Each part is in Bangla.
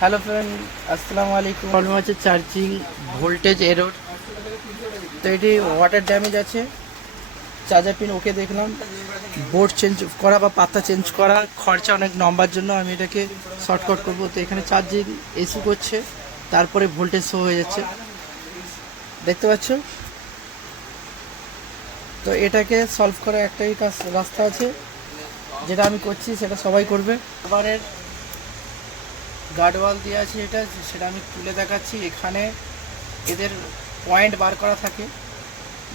হ্যালো ফ্রেন্ড, আসসালামু আলাইকুম। প্রবলেম আছে চার্জিং ভোল্টেজ এরর। তো এটি ওয়াটার ড্যামেজ আছে। চার্জার পিন ওকে দেখলাম, বোর্ড চেঞ্জ করা বা পাতা চেঞ্জ করা খরচা অনেক লম্বার জন্য আমি এটাকে শর্টকাট করব। তো এখানে চার্জিং ইস্যু করছে, তারপরে ভোল্টেজ শো হয়ে যাচ্ছে, দেখতে পাচ্ছ। তো এটাকে সলভ করার একটাই রাস্তা আছে, যেটা আমি করছি, সেটা সবাই করবে। এবারের গার্ডওয়াল দিয়ে আছে এটা, সেটা আমি তুলে দেখাচ্ছি। এখানে এদের পয়েন্ট বার করা থাকে,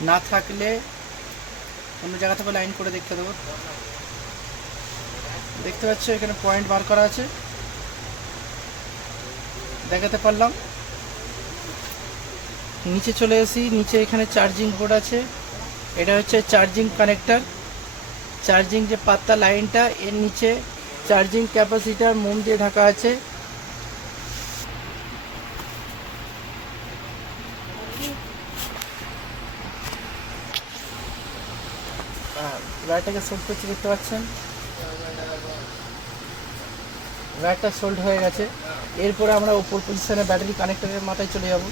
না থাকলে অন্য জায়গা থেকে লাইন করে দেখতে দেবো। দেখতে পাচ্ছ এখানে পয়েন্ট বার করা আছে, দেখাতে পারলাম। নিচে চলে এসি, নিচে এখানে চার্জিং বোর্ড আছে। এটা হচ্ছে চার্জিং কানেক্টর, চার্জিং যে পাতা লাইনটা, এর নিচে চার্জিং ক্যাপাসিটার মোম দিয়ে ঢাকা আছে। ওয়্যারটাকে সোল্ড করছি, দেখতে পাচ্ছেন ওয়্যারটা সোল্ড হয়ে গেছে। এরপরে আমরা উপর পজিশনে ব্যাটারি কানেক্টরের মাথায় চলে যাব।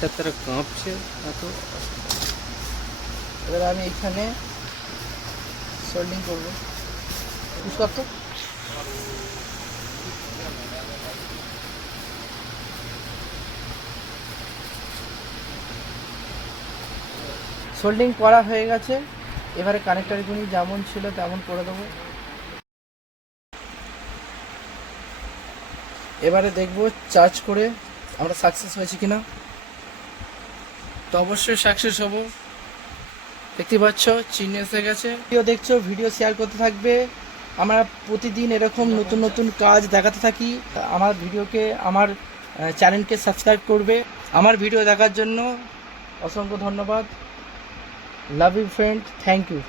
তারা কাঁপছে এত। এবার আমি এখানে সোল্ডিং করবো। তো সোল্ডিং করা হয়ে গেছে। এবারে কানেক্টরগুলি যেমন ছিল তেমন করে দেবো। এবারে দেখব চার্জ করে আমরা সাকসেস হয়েছি কিনা। তো অবশ্যই সাকসেস হব। দেখতে পাচ্ছ চিহ্ন এসে গেছে। ভিডিও দেখছো, ভিডিও শেয়ার করতে থাকবে। আমরা প্রতিদিন এরকম নতুন নতুন কাজ দেখাতে থাকি। আমার ভিডিওকে, আমার চ্যানেলকে সাবস্ক্রাইব করবে। আমার ভিডিও দেখার জন্য অসংখ্য ধন্যবাদ। Love you friend, thank you.